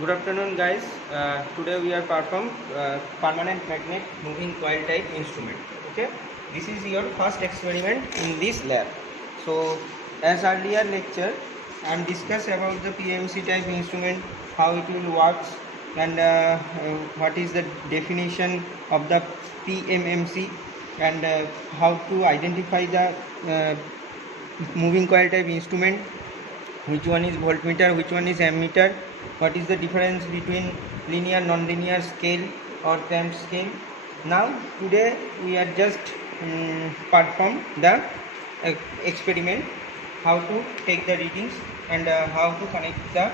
Good afternoon, guys. Today we are perform permanent magnet moving coil type instrument. Okay, this is your first experiment in this lab. So, as earlier lecture, I am discuss about the PMC type instrument, how it will works, and what is the definition of the PMMC, and how to identify the moving coil type instrument, which one is voltmeter, which one is ammeter, what is the difference between linear non-linear scale or clamp scale. Now today we are just perform the experiment, how to take the readings, and how to connect the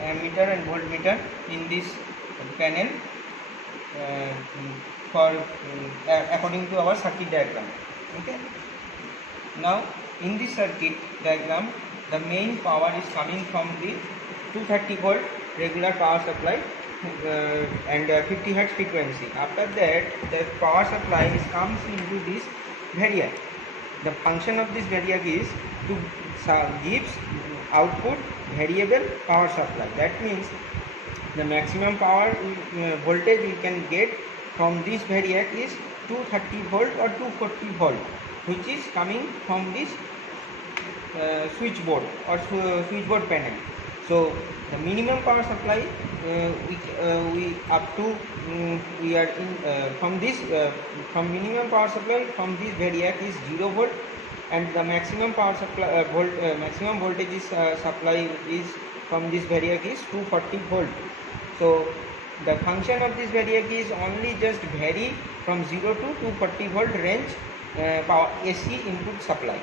ammeter and voltmeter in this panel uh, for according to our circuit diagram. Okay, now in this circuit diagram, the main power is coming from the 230 volt regular power supply and 50 hertz frequency. After that, the power supply comes into this variac. The function of this variac is to gives output variable power supply. That means the maximum power voltage we can get from this variac is 230 volt or 240 volt, which is coming from this switchboard or switchboard panel. So the minimum power supply we up to we are in from this from minimum power supply from this variac is 0 volt, and the maximum power supply maximum voltage is supply is from this variac is 240 volt. So the function of this variac is only just vary from 0 to 240 volt range power AC input supply.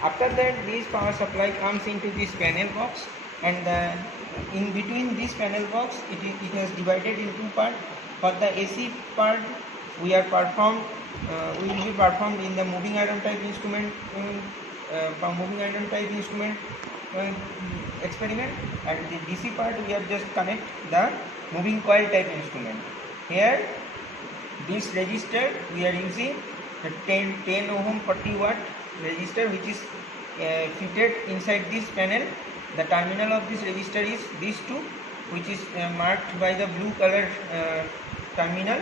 After that, this power supply comes into this panel box, and in between this panel box it has divided in two parts. For the AC part, we are performed will be performed in the moving iron type instrument moving iron type instrument experiment, and the DC part we have just connect the moving coil type instrument. Here this resistor we are using the 10 ohm 40 watt resistor, which is fitted inside this panel. The terminal of this resistor is these two, which is marked by the blue color terminal,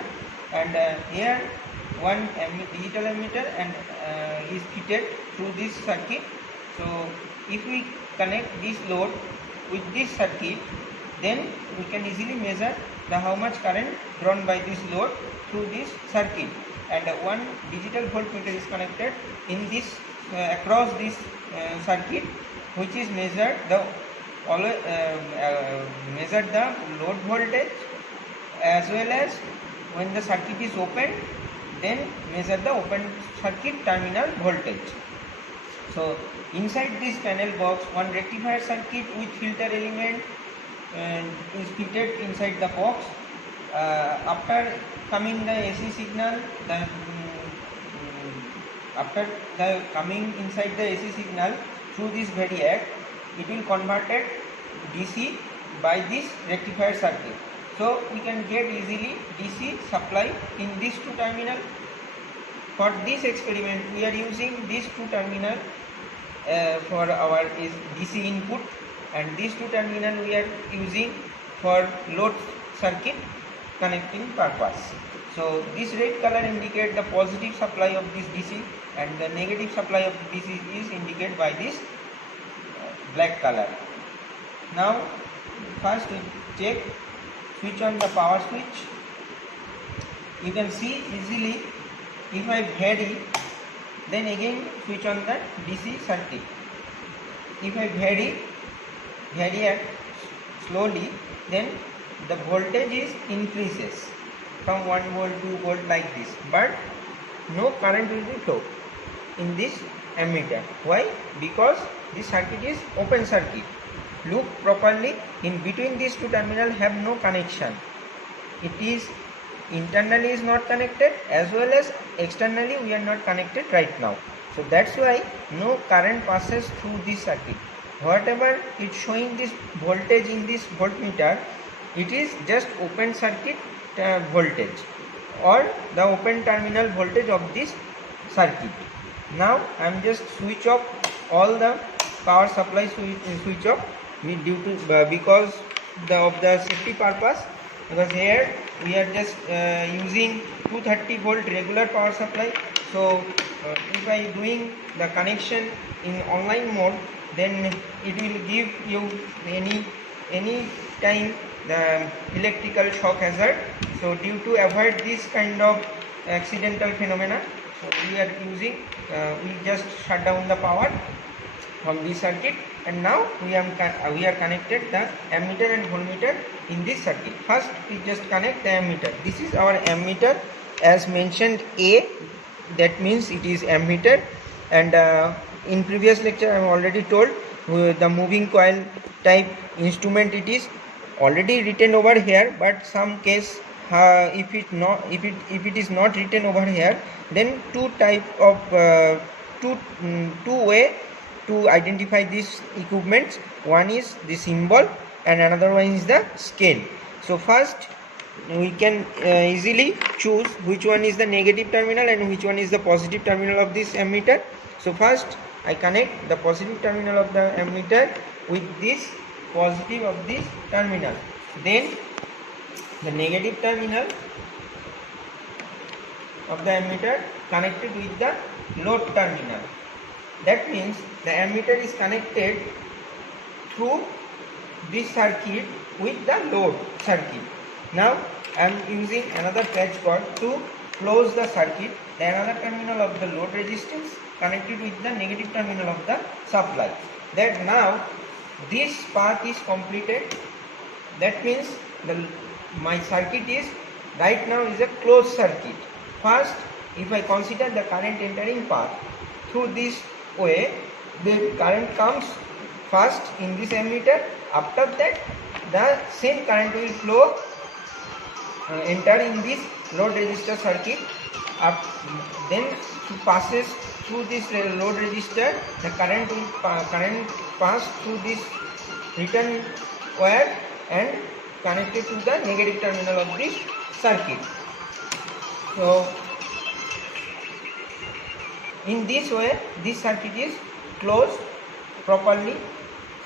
and here one digital ammeter and is fitted through this circuit. So if we connect this load with this circuit, then we can easily measure the how much current drawn by this load through this circuit, and one digital voltmeter is connected in this across this circuit, which is measured the load voltage, as well as when the circuit is open, then measure the open circuit terminal voltage. So inside this panel box, one rectifier circuit with filter element is fitted inside the box. After coming the AC signal, after the coming inside the AC signal through this variac, it will converted DC by this rectifier circuit. So we can get easily DC supply in these two terminal. For this experiment, we are using these two terminal for our is DC input, and these two terminal we are using for load circuit connecting purpose. So this red color indicate the positive supply of this DC, and the negative supply of DC is indicated by this black color. Now first we check, switch on the power switch. You can see easily, if I vary, then again switch on the DC circuit. If I vary slowly, then the voltage is increases from 1 volt, 2 volt like this, but no current will be flow in this ammeter. Why? Because this circuit is open circuit. Look properly, in between these two terminals have no connection. It is internally is not connected, as well as externally we are not connected right now. So that's why no current passes through this circuit. Whatever it's showing this voltage in this voltmeter, it is just open circuit voltage or the open terminal voltage of this circuit. Now I am just switch off all the power supply switch off due to because of the safety purpose, because here we are just using 230 volt regular power supply. So if I doing the connection in online mode, then it will give you any time the electrical shock hazard. So due to avoid this kind of accidental phenomena, so we are using we just shut down the power from this circuit, and now we are connected the ammeter and voltmeter in this circuit. First we just connect the ammeter. This is our ammeter, as mentioned A, that means it is ammeter. And in previous lecture I have already told the moving coil type instrument, it is already written over here, but some case if it is not written over here, then two type of two way to identify these equipments. One is the symbol and another one is the scale. So first we can easily choose which one is the negative terminal and which one is the positive terminal of this ammeter. So first I connect the positive terminal of the ammeter with this positive of this terminal, then the negative terminal of the ammeter connected with the load terminal. That means the ammeter is connected through this circuit with the load circuit. Now I am using another patch cord to close the circuit. The another terminal of the load resistance connected with the negative terminal of the supply. That now this part is completed. That means my circuit is right now is a closed circuit. First, if I consider the current entering path through this way, the current comes first in this ammeter. After that, the same current will flow enter in this load resistor circuit. Then passes through this load resistor. The current will pass through this return wire and connected to the negative terminal of this circuit. So in this way this circuit is closed properly.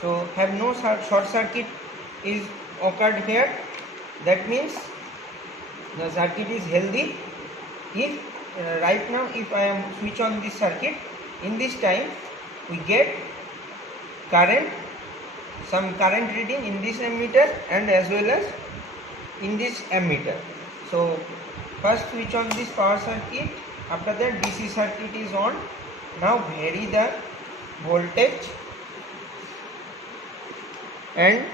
So have no short circuit is occurred here. That means the circuit is healthy. If right now if I am switch on this circuit, in this time we get current, some current reading in this ammeter and as well as in this ammeter. So first switch on this power circuit, after that DC circuit is on. Now vary the voltage and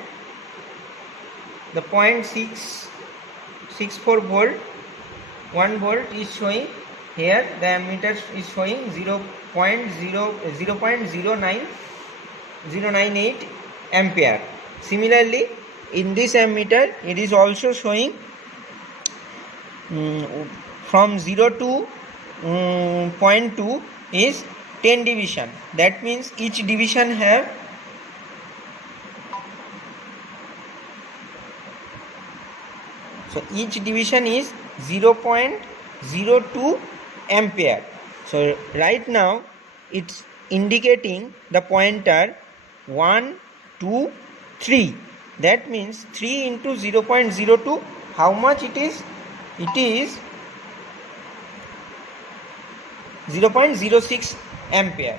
the 0.664 volt, 1 volt is showing here. The ammeter is showing 0.098 ampere. Similarly in this ammeter it is also showing from 0 to 0.2 is 10 division. That means each division have each division is 0.02 ampere. So right now it's indicating the pointer 1, 2, 3. That means 3 into 0.02, how much it is? It is 0.06 ampere.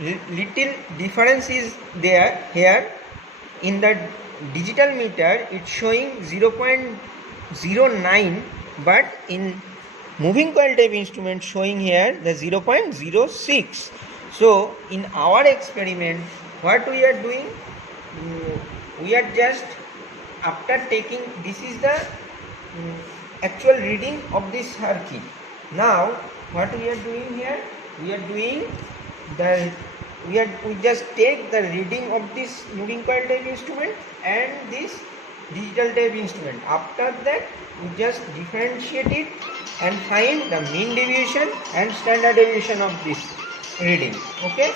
Little difference is there here. In the digital meter it's showing 0.09, but in moving coil type instrument showing here the 0.06. So in our experiment what we are doing, we are just after taking, this is the actual reading of this circuit. Now what we are doing here, we are doing the we just take the reading of this moving coil type instrument and this digital type instrument. After that we just differentiate it and find the mean deviation and standard deviation of this reading. Okay,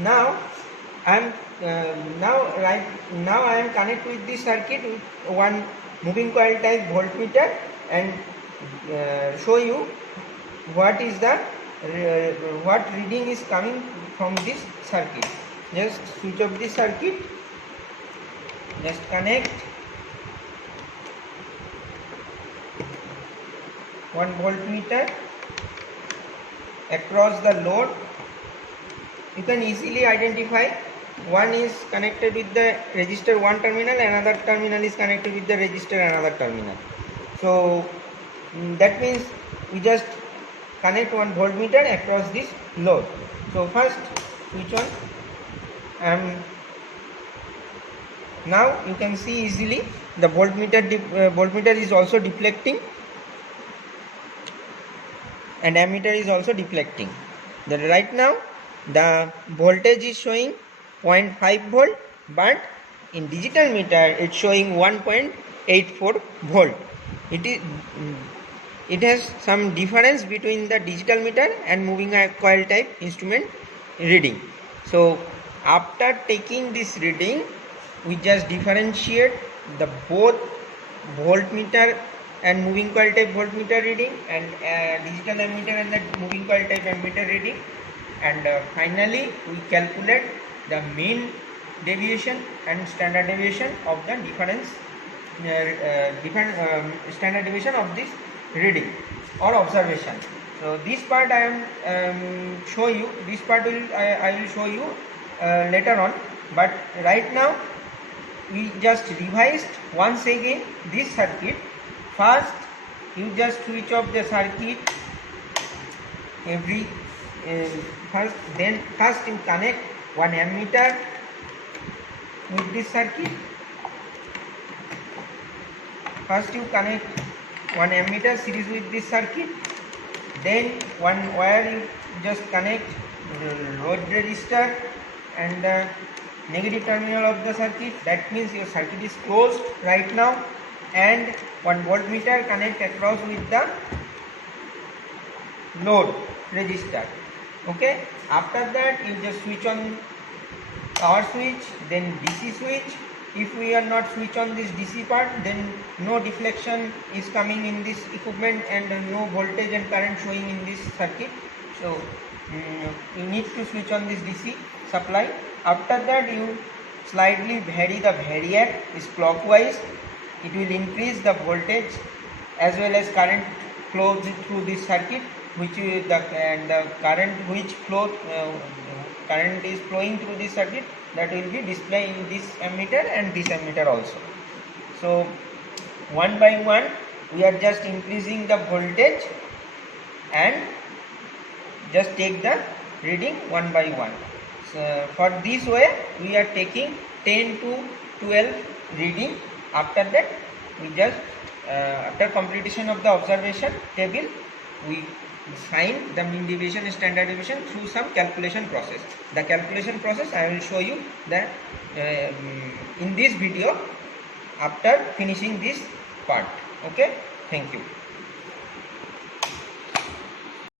now I am I am connected with this circuit with one moving coil type voltmeter and show you what is the what reading is coming from this circuit. just switch off the circuit, just connect 1 voltmeter across the load. You can easily identify one is connected with the resistor one terminal, another terminal is connected with the resistor another terminal. So that means we just connect 1 voltmeter across this load. So first switch on, now you can see easily the voltmeter is also deflecting and ammeter is also deflecting. Then right now the voltage is showing 0.5 volt, but in digital meter it's showing 1.84 volt. It has some difference between the digital meter and moving coil type instrument reading. So after taking this reading, we just differentiate the both voltmeter and moving coil type voltmeter reading and digital ammeter and the moving coil type ammeter reading, and finally we calculate the mean deviation and standard deviation of the standard deviation of this reading or observation. So this part I am show you. This part I will show you later on. But right now we just revised once again this circuit. First, you just switch off the circuit first you connect 1 ammeter with this circuit. First you connect 1 ammeter series with this circuit, then one wire you just connect load resistor and the negative terminal of the circuit. That means your circuit is closed right now, and 1 voltmeter connect across with the load resistor. Okay, after that you just switch on power switch, then DC switch. If we are not switch on this DC part, then no deflection is coming in this equipment and no voltage and current showing in this circuit. So you need to switch on this DC supply. After that you slightly vary the variac is clockwise. It will increase the voltage as well as current flow through this circuit, which is the current which current is flowing through this circuit, that will be displayed in this ammeter and this ammeter also. So one by one we are just increasing the voltage and just take the reading one by one. So for this way we are taking 10 to 12 reading. After that we just after completion of the observation table, we find the mean deviation and standard deviation through some calculation process. The calculation process I will show you that in this video after finishing this part. Okay, thank you.